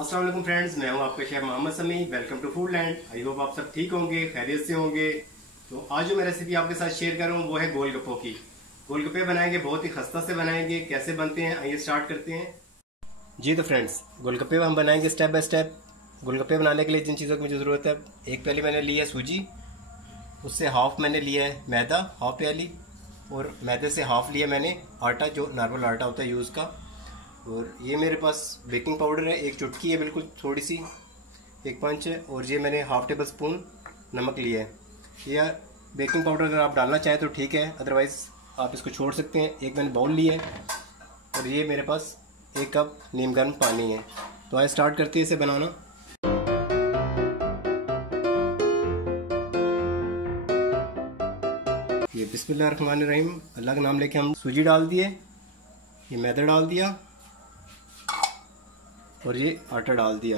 अस्सलाम वालेकुम फ्रेंड्स, मैं हूं आपका chef Mohammed Sami. Welcome to food land. I hope आप सब ठीक होंगे, खैरियत से होंगे। तो आज जो मैं रेसिपी आपके साथ शेयर कर रहा हूं वो है गोलगप्पों की। गोलगप्पे बनाएंगे, बहुत ही खस्ता से बनाएंगे। कैसे बनते हैं आइए स्टार्ट करते हैं। जी तो फ्रेंड्स, गोलगप्पे हम बनाएंगे स्टेप बाय स्टेप। गोलगप्पे बनाने के लिए जिन चीज़ों की मुझे ज़रूरत है, एक प्याली मैंने ली है सूजी, उससे हाफ मैंने लिया है मैदा, हाफ प्याली, और मैदे से हाफ लिया मैंने आटा, जो नॉर्मल आटा होता है यूज़ का। और ये मेरे पास बेकिंग पाउडर है, एक चुटकी है, बिल्कुल थोड़ी सी, एक पंच है। और ये मैंने हाफ टेबल स्पून नमक लिया है। या बेकिंग पाउडर अगर आप डालना चाहें तो ठीक है, अदरवाइज़ आप इसको छोड़ सकते हैं। एक मैंने बाउल लिया है और ये मेरे पास 1 कप नीम गर्म पानी है। तो आइए स्टार्ट करते हैं इसे बनाना। ये बिस्मिल्लाहिर्रहमानिर्रहीम, अल्लाह का नाम लेके हम सूजी डाल दिए, ये मैदा डाल दिया और ये आटा डाल दिया,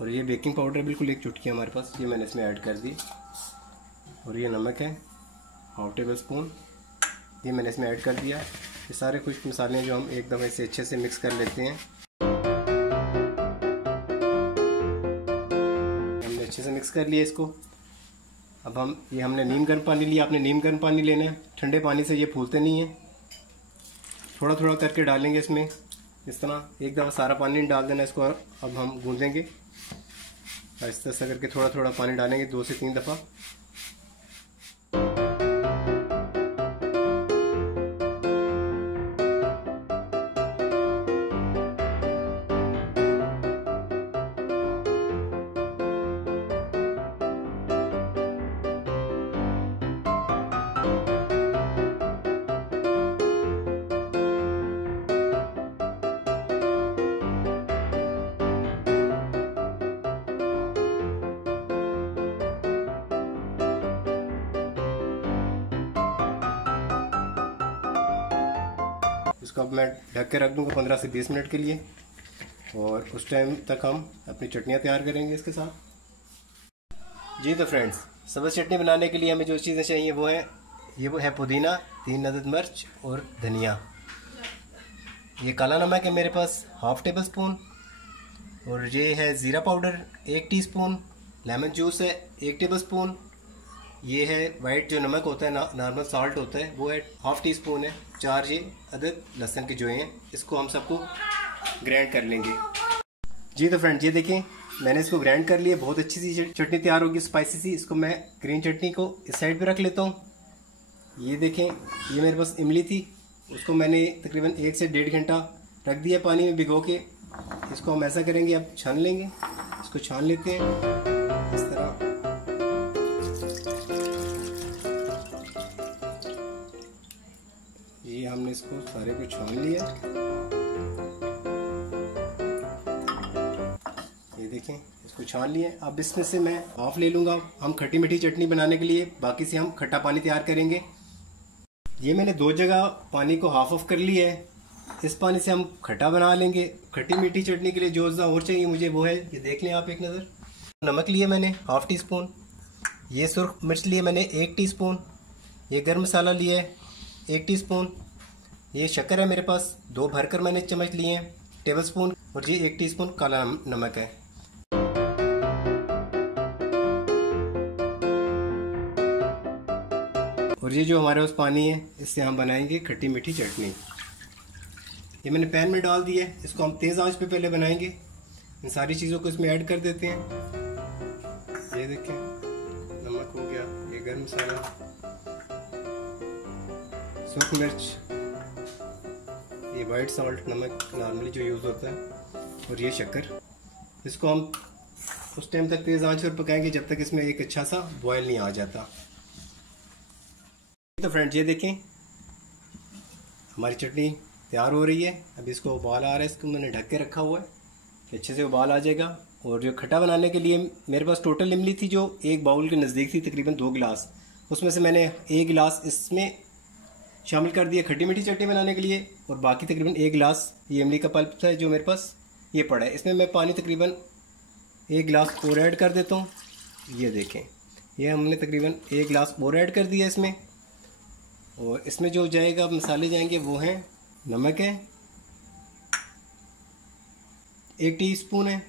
और ये बेकिंग पाउडर बिल्कुल एक चुटकी हमारे पास, ये मैंने इसमें ऐड कर दी। और ये नमक है हाफ टेबल स्पून, ये मैंने इसमें ऐड कर दिया। ये सारे कुछ मसाले जो हम एक दफ़े से अच्छे से मिक्स कर लेते हैं। हमने अच्छे से मिक्स कर लिया इसको। अब हमने नीम गर्म पानी लिया, आपने नीम गर्म पानी लेना है, ठंडे पानी से ये फूलते नहीं है। थोड़ा थोड़ा करके डालेंगे इसमें, इस तरह एक दफ़ा सारा पानी डाल देना इसको। अब हम गूंदेंगे आहिस्ता आहिस्ता करके, थोड़ा थोड़ा पानी डालेंगे 2 से 3 दफ़ा। इसको अब मैं ढक के रख दूंगा 15 से 20 मिनट के लिए, और उस टाइम तक हम अपनी चटनियाँ तैयार करेंगे इसके साथ। जी तो फ्रेंड्स, सब्ज़ चटनी बनाने के लिए हमें जो चीज़ें चाहिए वो है पुदीना, 3 अदद मिर्च और धनिया। ये काला नमक है मेरे पास हाफ टेबल स्पून, और ये है ज़ीरा पाउडर 1 टीस्पून, लेमन जूस है 1 टेबल स्पून, ये है वाइट जो नमक होता है, नॉर्मल साल्ट होता है, वो है हाफ टी स्पून है। 4 ये अदद लहसुन के जो हैं, इसको हम सबको ग्राइंड कर लेंगे। जी तो फ्रेंड, ये देखें मैंने इसको ग्राइंड कर लिया, बहुत अच्छी सी चटनी तैयार होगी, स्पाइसी सी। इसको मैं ग्रीन चटनी को इस साइड पे रख लेता हूँ। ये देखें, ये मेरे पास इमली थी, उसको मैंने तकरीबन 1 से 1.5 घंटा रख दिया पानी में भिगो के। इसको हम ऐसा करेंगे, अब छान लेंगे, इसको छान लेते हैं इस तरह। ये हमने इसको सारे को छान लिया। ये देखें, इसको छान लिया। अब इसमें से मैं हाफ ले लूँगा, हम खट्टी मीठी चटनी बनाने के लिए, बाकी से हम खट्टा पानी तैयार करेंगे। ये मैंने 2 जगह पानी को हाफ ऑफ कर लिया है। इस पानी से हम खट्टा बना लेंगे। खट्टी मीठी चटनी के लिए जो और चाहिए मुझे वो है, ये देख लें आप एक नज़र। नमक लिया मैंने हाफ टी स्पून, ये सुर्ख मिर्च लिए मैंने 1 टीस्पून, ये गर्म मसाला लिया है 1 टीस्पून, ये शक्कर है मेरे पास 2 भरकर मैंने चम्मच लिए हैं टेबल स्पून, और ये 1 टीस्पून काला नमक है। और ये जो हमारे पास पानी है, इससे हम बनाएंगे खट्टी मीठी चटनी। ये मैंने पैन में डाल दिया है, इसको हम तेज़ आंच पे पहले बनाएंगे। इन सारी चीज़ों को इसमें ऐड कर देते हैं। ये देखें, नमक हो गया, ये गर्म मसाला, सूख मिर्च, ये वाइट सॉल्ट, नमक नॉर्मली जो यूज़ होता है, और ये शक्कर। इसको हम उस टाइम तक तेज़ आंच पर पकाएंगे जब तक इसमें एक अच्छा सा बॉयल नहीं आ जाता। तो फ्रेंड्स, ये देखें हमारी चटनी तैयार हो रही है। अब इसको उबाल आ रहा है, इसको मैंने ढक के रखा हुआ है कि अच्छे से उबाल आ जाएगा। और जो खट्टा बनाने के लिए मेरे पास टोटल इमली थी जो 1 बाउल के नज़दीक थी, तकरीबन 2 गिलास, उसमें से मैंने 1 गिलास इसमें शामिल कर दिया खट्टी मीठी चटनी बनाने के लिए, और बाकी तकरीबन 1 गिलास ये इमली का पल्प था जो मेरे पास ये पड़ा है। इसमें मैं पानी तकरीबन 1 गिलास और ऐड कर देता हूँ। ये देखें, ये हमने तकरीबन 1 गिलास और ऐड कर दिया इसमें। और इसमें जो जाएगा मसाले जाएंगे वो हैं, नमक है, 1 टीस्पून है,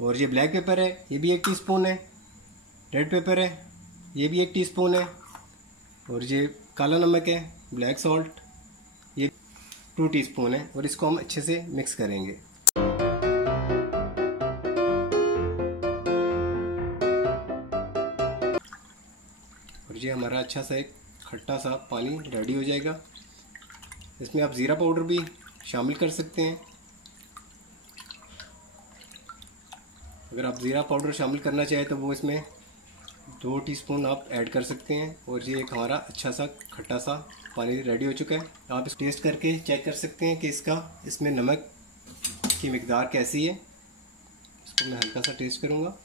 और ये ब्लैक पेपर है, ये भी 1 टीस्पून है। रेड पेपर है, ये भी 1 टीस्पून है। और ये काला नमक है, ब्लैक सॉल्ट, ये 2 टीस्पून है। और इसको हम अच्छे से मिक्स करेंगे। और ये हमारा अच्छा सा एक खट्टा सा पानी रेडी हो जाएगा। इसमें आप ज़ीरा पाउडर भी शामिल कर सकते हैं। अगर आप ज़ीरा पाउडर शामिल करना चाहें तो वो इसमें 2 टीस्पून आप ऐड कर सकते हैं। और ये एक हमारा अच्छा सा खट्टा सा पानी रेडी हो चुका है। आप इस टेस्ट करके चेक कर सकते हैं कि इसमें नमक की मिकदार कैसी है। इसको मैं हल्का सा टेस्ट करूँगा।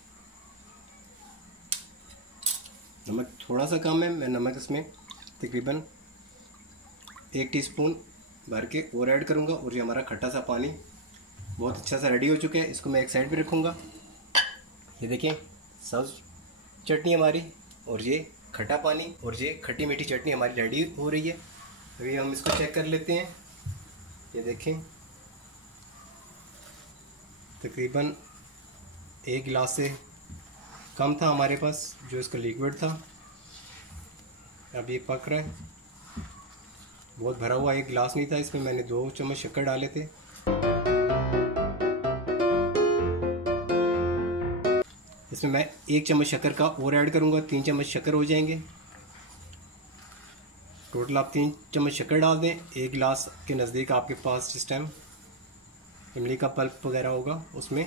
नमक थोड़ा सा कम है, मैं नमक इसमें तकरीबन 1 टीस्पून भर के और ऐड करूँगा। और ये हमारा खट्टा सा पानी बहुत अच्छा सा रेडी हो चुका है। इसको मैं एक साइड पे रखूँगा। ये देखें सब्ज़ चटनी हमारी, और ये खट्टा पानी और ये खट्टी मीठी चटनी हमारी रेडी हो रही है। अभी हम इसको चेक कर लेते हैं। ये देखें तकरीबन 1 गिलास से कम था हमारे पास जो इसका लिक्विड था। अब ये पक रहा है। बहुत भरा हुआ 1 गिलास नहीं था, इसमें मैंने 2 चम्मच शक्कर डाले थे। इसमें मैं 1 चम्मच शक्कर का और ऐड करूँगा, 3 चम्मच शक्कर हो जाएंगे। टोटल आप 3 चम्मच शक्कर डाल दें। 1 गिलास के नज़दीक आपके पास जिस टाइम इमली का पल्प वगैरह होगा उसमें,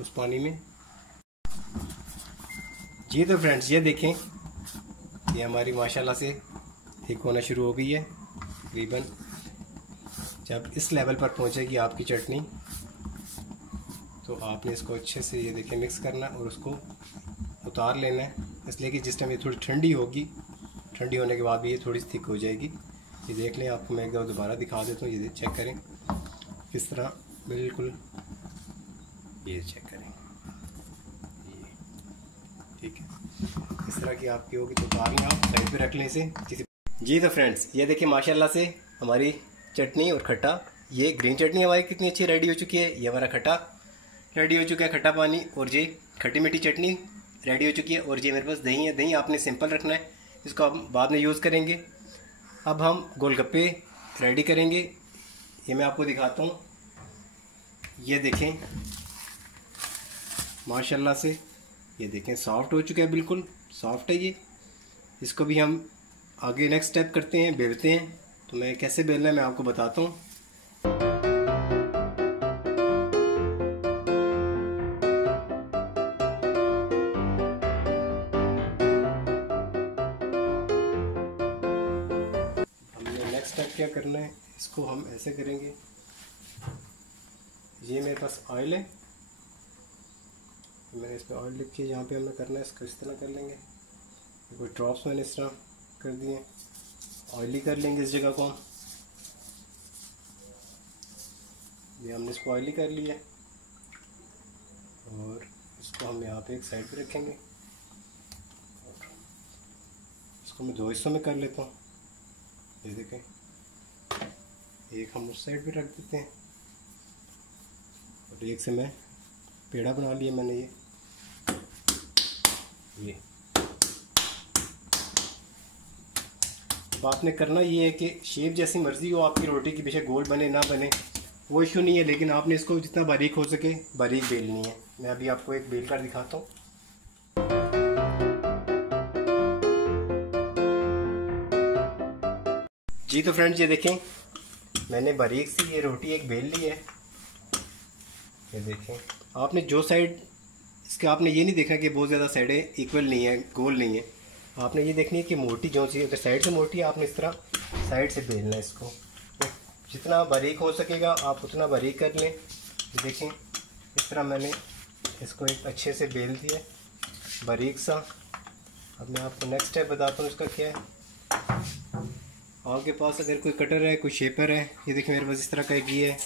उस पानी में। जी तो फ्रेंड्स ये देखें, ये हमारी माशाल्लाह से थिक होना शुरू हो गई है। तकरीबन जब इस लेवल पर पहुंचेगी आपकी चटनी तो आपने इसको अच्छे से ये देखें मिक्स करना और उसको उतार लेना है। इसलिए कि जिस टाइम ये थोड़ी ठंडी होगी, ठंडी होने के बाद भी ये थोड़ी सी थिक हो जाएगी। ये देख लें, आपको मैं एक दफ़ा दोबारा दिखा देता हूँ। ये चेक करें किस तरह, बिल्कुल ये चेक करें, ये ठीक है। इस तरह की आपकी होगी तो उतार लें, आप साइड पे रख लें इसे। जी तो फ्रेंड्स ये देखिए माशाल्लाह से हमारी चटनी और खट्टा, ये ग्रीन चटनी हमारी कितनी अच्छी रेडी हो चुकी है। ये हमारा खट्टा रेडी हो चुका है, खट्टा पानी, और ये खट्टी मीठी चटनी रेडी हो चुकी है। और ये मेरे पास दही है, दही आपने सिंपल रखना है, इसको हम बाद में यूज़ करेंगे। अब हम गोलगप्पे रेडी करेंगे। ये मैं आपको दिखाता हूँ। ये देखें माशाल्लाह से, ये देखें सॉफ्ट हो चुका है, बिल्कुल सॉफ्ट है ये। इसको भी हम आगे नेक्स्ट स्टेप करते हैं, बेलते हैं। तो मैं कैसे बेलना है मैं आपको बताता हूँ। हमने नेक्स्ट स्टेप क्या करना है, इसको हम ऐसे करेंगे। ये मेरे पास ऑयल है, मैंने इस पर ऑयल लिख के जहाँ पे हमें करना है इसको इस तरह कर लेंगे। कोई ड्रॉप्स मैंने इस तरह कर दिए, ऑयली कर लेंगे इस जगह को हम। ये हमने इसको ऑयली कर लिया और इसको हम यहाँ पे एक साइड पे रखेंगे। और इसको मैं 2 हिस्सों में कर लेता हूँ। ये देखें, एक हम उस साइड पे रख देते हैं और एक से मैं पेड़ा बना लिया मैंने। ये अब आपने करना ये है कि शेप जैसी मर्ज़ी हो आपकी रोटी की, बेशक गोल बने ना बने वो इशू नहीं है, लेकिन आपने इसको जितना बारीक हो सके बारीक बेलनी है। मैं अभी आपको एक बेल कर दिखाता हूँ। जी तो फ्रेंड्स ये देखें, मैंने बारीक सी ये रोटी एक बेल ली है। ये देखें, आपने जो साइड इसके, आपने ये नहीं देखना कि बहुत ज़्यादा साइडें इक्वल नहीं है, गोल नहीं है। आपने ये देखनी है कि मोटी जो सी, अगर साइड से मोटी है आपने इस तरह साइड से बेलना है इसको। तो जितना बारीक हो सकेगा आप उतना बारीक कर लें। देखें इस तरह मैंने इसको एक अच्छे से बेल दिया बारीक सा। अब मैं आपको नेक्स्ट स्टेप बताता हूँ इसका क्या है। आपके पास अगर कोई कटर है, कोई शेपर है, ये देखिए मेरे पास इस तरह का एक ये है,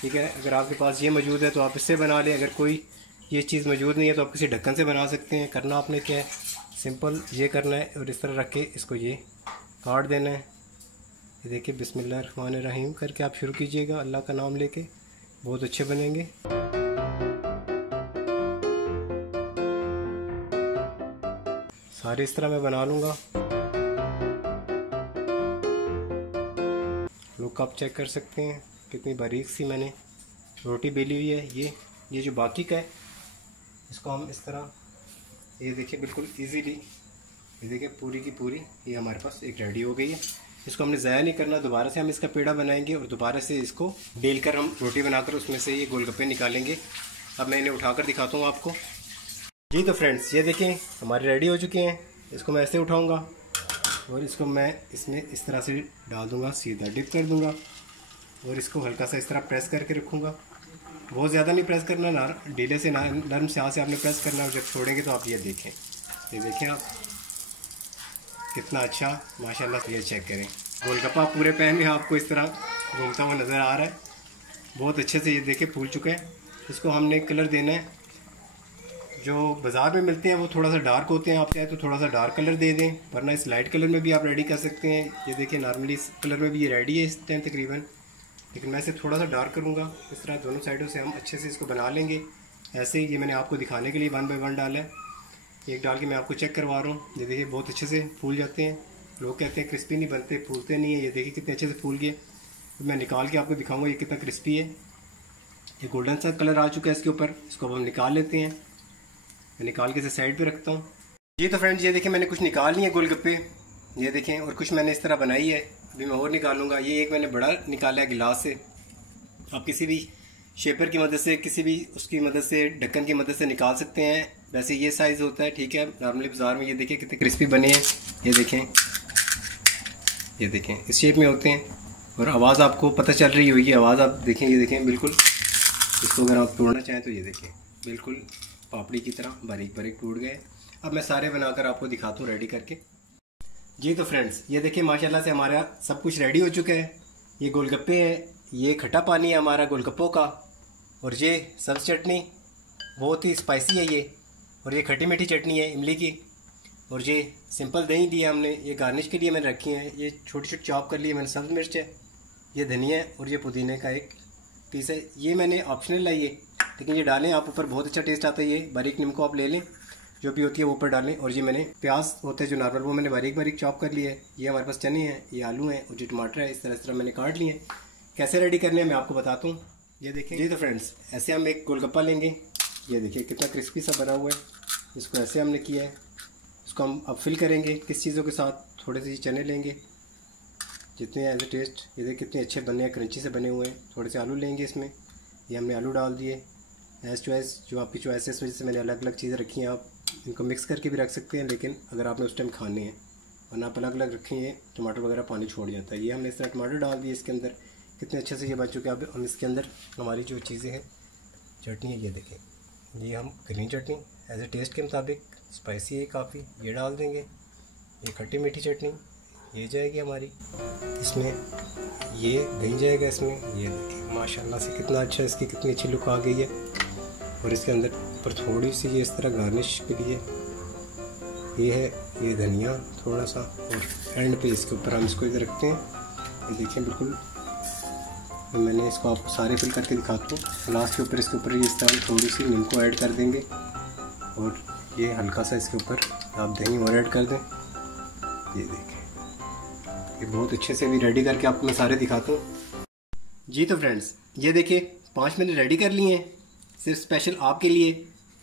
ठीक है। अगर आपके पास ये मौजूद है तो आप इससे बना लें। अगर कोई ये चीज़ मौजूद नहीं है तो आप किसी ढक्कन से बना सकते हैं। करना आपने क्या है, सिंपल ये करना है और इस तरह रख के इसको ये काट देना है। ये देखिए बिस्मिल्लाहिर्रहमानिर्रहीम करके आप शुरू कीजिएगा, अल्लाह का नाम लेके। बहुत अच्छे बनेंगे। सारे इस तरह मैं बना लूँगा। लुक आप चेक कर सकते हैं कितनी बारीक सी मैंने रोटी बेली हुई है। ये जो बाकी का है इसको हम इस तरह, ये देखिए बिल्कुल इजीली, ये देखिए पूरी की पूरी ये हमारे पास एक रेडी हो गई है। इसको हमने ज़ाया नहीं करना, दोबारा से हम इसका पेड़ा बनाएंगे और दोबारा से इसको बेल कर हम रोटी बनाकर उसमें से ये गोलगप्पे निकालेंगे। अब मैं इन्हें उठाकर दिखाता हूँ आपको। जी तो फ्रेंड्स, ये देखें हमारे रेडी हो चुके हैं। इसको मैं ऐसे उठाऊँगा और इसको मैं इसमें इस तरह से डाल दूँगा, सीधा डिप कर दूँगा और इसको हल्का सा इस तरह प्रेस करके रखूँगा। बहुत ज़्यादा नहीं प्रेस करना, ढीले से नरम से हाथ से आपने प्रेस करना है। जब छोड़ेंगे तो आप ये देखें आप कितना अच्छा माशाल्लाह। ये चेक करें, गोलगप्पा पूरे पैन में आपको इस तरह घूमता हुआ नज़र आ रहा है। बहुत अच्छे से ये देखें फूल चुके हैं। इसको हमने कलर देना है। जो बाज़ार में मिलते हैं वो थोड़ा सा डार्क होते हैं, आप चाहे तो थोड़ा सा डार्क कलर दे दें, वरना इस लाइट कलर में भी आप रेडी कर सकते हैं। ये देखिए नॉर्मली इस कलर में भी ये रेडी है इस टाइम तकरीबन, लेकिन मैं इसे थोड़ा सा डार्क करूँगा। इस तरह दोनों साइडों से हम अच्छे से इसको बना लेंगे। ऐसे ही ये मैंने आपको दिखाने के लिए 1 बाय 1 डाला है। एक डाल के मैं आपको चेक करवा रहा हूँ। ये देखिए बहुत अच्छे से फूल जाते हैं। लोग कहते हैं क्रिस्पी नहीं बनते, फूलते नहीं है। ये देखिए कितने अच्छे से फूल गए। मैं निकाल के आपको दिखाऊंगा ये कितना क्रिस्पी है। ये गोल्डन सा कलर आ चुका है इसके ऊपर। इसको अब हम निकाल लेते हैं। मैं निकाल के इसे साइड पे रखता हूँ। जी तो फ्रेंड्स, ये देखिए मैंने कुछ निकाल लिए गोलगप्पे, ये देखें, और कुछ मैंने इस तरह बनाई है। अभी मैं और निकालूंगा। ये एक मैंने बड़ा निकाला है गिलास से। आप किसी भी शेपर की मदद से, किसी भी उसकी मदद से, ढक्कन की मदद से निकाल सकते हैं। वैसे ये साइज़ होता है, ठीक है। नॉर्मली बाजार में ये देखिए कितने क्रिस्पी बने हैं। ये देखें इस शेप में होते हैं। और आवाज़ आपको पता चल रही होगी, आवाज़ आप देखें, ये देखें बिल्कुल। इसको अगर आप तोड़ना चाहें तो ये देखें बिल्कुल पापड़ी की तरह बारीक बारीक टूट गए। अब मैं सारे बनाकर आपको दिखाता हूँ रेडी करके। जी तो फ्रेंड्स, ये देखिए माशाल्लाह से हमारा सब कुछ रेडी हो चुका है। ये गोलगप्पे हैं, ये खट्टा पानी है हमारा गोलगप्पों का, और ये सब्ज़ चटनी बहुत ही स्पाइसी है ये, और ये खट्टी मीठी चटनी है इमली की, और ये सिंपल दही दी है हमने। ये गार्निश के लिए मैंने रखी है। ये छोटी छोटी चॉप कर लिए मैंने सब्ज़ मिर्च है, ये धनिया है, और ये पुदीने का एक पीस है। ये मैंने ऑप्शनल लाई है, लेकिन ये डालें आप ऊपर, बहुत अच्छा टेस्ट आता है। ये बारीक नीम को आप ले लें, जो भी होती है वो ऊपर डालें। और ये मैंने प्याज होते हैं जो नॉर्मल, वो मैंने बारीक बारीक चॉप कर लिया है। ये हमारे पास चने हैं, ये आलू हैं, और जो टमाटर है इस तरह मैंने काट लिए हैं। कैसे रेडी करने हैं मैं आपको बताता हूँ। ये देखिए जी तो फ्रेंड्स, ऐसे हम एक गोलगप्पा लेंगे। ये देखिए कितना क्रिस्पी सा बना हुआ है। इसको ऐसे हमने किया है। इसको हम अब फिल करेंगे किस चीज़ों के साथ। थोड़े से चने लेंगे जितने एज ए टेस्ट। ये देखिए कितने अच्छे बने हैं, क्रंची से बने हुए हैं। थोड़े से आलू लेंगे इसमें, ये हमने आलू डाल दिए। एज चॉइस, जो आपकी चॉइस है, इस वजह से मैंने अलग अलग चीज़ें रखी हैं। आप इनको मिक्स करके भी रख सकते हैं, लेकिन अगर आपने उस टाइम खाने हैं, वरना आप अलग अलग रखेंगे टमाटर वगैरह पानी छोड़ जाता है। ये हमने इस तरह टमाटर डाल दिए इसके अंदर। कितने अच्छे से ये बन चुके हैं। अब हम इसके अंदर हमारी जो चीज़ें हैं, चटनी है, ये देखें, ये हम green chutney as a taste के मुताबिक, स्पाइसी है काफ़ी, ये डाल देंगे। ये खट्टी मीठी चटनी ये जाएगी हमारी इसमें, ये दही जाएगा इसमें। ये देखिए माशाल्लाह से कितना अच्छा, इसकी कितनी अच्छी लुक आ गई है। और इसके अंदर ऊपर थोड़ी सी ये इस तरह गार्निश के लिए ये है, ये धनिया थोड़ा सा, और एंड पे इसके ऊपर हम इसको इधर रखते हैं। ये देखिए बिल्कुल मैंने इसको आपको सारे फिल करके दिखाता हूँ। लास्ट के ऊपर इसके ऊपर इस तरह थोड़ी सी नीम को ऐड कर देंगे, और ये हल्का सा इसके ऊपर आप दही और ऐड कर दें। ये देखें, ये बहुत अच्छे से भी रेडी करके आपको मैं सारे दिखाता हूँ। जी तो फ्रेंड्स, ये देखिए 5 मैंने रेडी कर लिए हैं सिर्फ स्पेशल आपके लिए।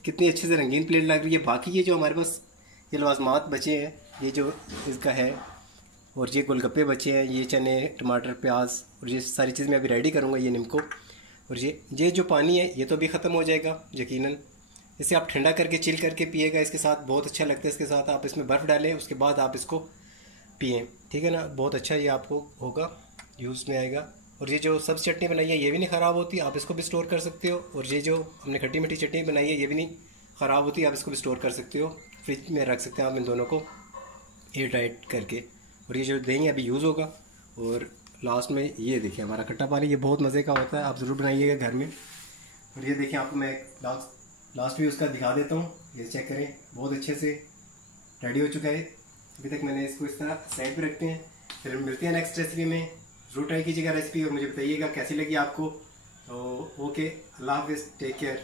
कितनी अच्छे से रंगीन प्लेट लग रही है। बाकी ये जो हमारे पास ये लवाजमात बचे हैं, ये जो इसका है, और ये गोलगप्पे बचे हैं, ये चने, टमाटर, प्याज, और ये सारी चीज़ मैं अभी रेडी करूँगा। ये नीम को, और ये जो पानी है ये तो अभी ख़त्म हो जाएगा यकीनन। इसे आप ठंडा करके चिल करके पिएगा, इसके साथ बहुत अच्छा लगता है। इसके साथ आप इसमें बर्फ़ डालें, उसके बाद आप इसको पिएँ, ठीक है ना। बहुत अच्छा ये आपको होगा, यूज़ में आएगा। और ये जो सब्ज़ चटनी बनाई है ये भी नहीं ख़राब होती, आप इसको भी स्टोर कर सकते हो। और ये जो हमने खट्टी मीठी चटनी बनाई है ये भी नहीं ख़राब होती, आप इसको भी स्टोर कर सकते हो, फ्रिज में रख सकते हैं आप इन दोनों को एयर टाइट करके। और ये जो दही अभी यूज़ होगा। और लास्ट में ये देखिए हमारा खट्टा पानी, ये बहुत मज़े का होता है, आप ज़रूर बनाइएगा घर में। और ये देखिए आपको मैं लास्ट भी उसका दिखा देता हूँ। ये चेक करें, बहुत अच्छे से रेडी हो चुका है। अभी तक मैंने इसको इस तरह साइड पे रखते हैं, फिर मिलते हैं नेक्स्ट रेसिपी में। ज़रूर ट्राई कीजिएगा रेसिपी, और मुझे बताइएगा कैसी लगी आपको। तो ओके, अल्लाह हाफिज़, टेक केयर।